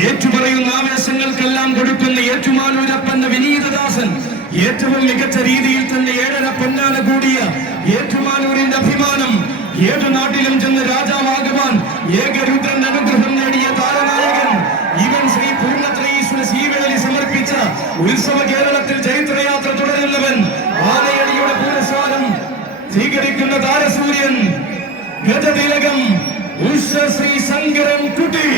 ഏറ്റുപറയുന്ന ആവേശങ്ങൾക്കെല്ലാം കൊടുക്കുന്ന ഏറ്റുമാനൂരപ്പന്റെ വിനീതദാസൻ, ഏറ്റവും മികച്ച രീതിയിൽ തന്നെ 7.5 പൊന്നാന കൂടിയ ഏറ്റുമാനൂരിന്റെ അഭിമാനം, ഏതു നാട്ടിലും ചെന്ന് രാജാവാകുവാൻ ഏകരുദ്രന്റെ അനുഗ്രഹം നേടിയ താരനായകൻ, ഇവൻ ശ്രീ പൂർണ്ണത്രയീശ്വര ശീവേലി സമർപ്പിച്ച ഉത്സവ കേരളത്തിൽ ചൈത്രയാത്ര തുടരുന്നവൻ, ആനയടിയുടെ പുരസ്കാരം സ്വീകരിക്കുന്ന താരസൂര്യൻ, ഗജതിലകം ശ്രീ ശങ്കരൻ കുട്ടി.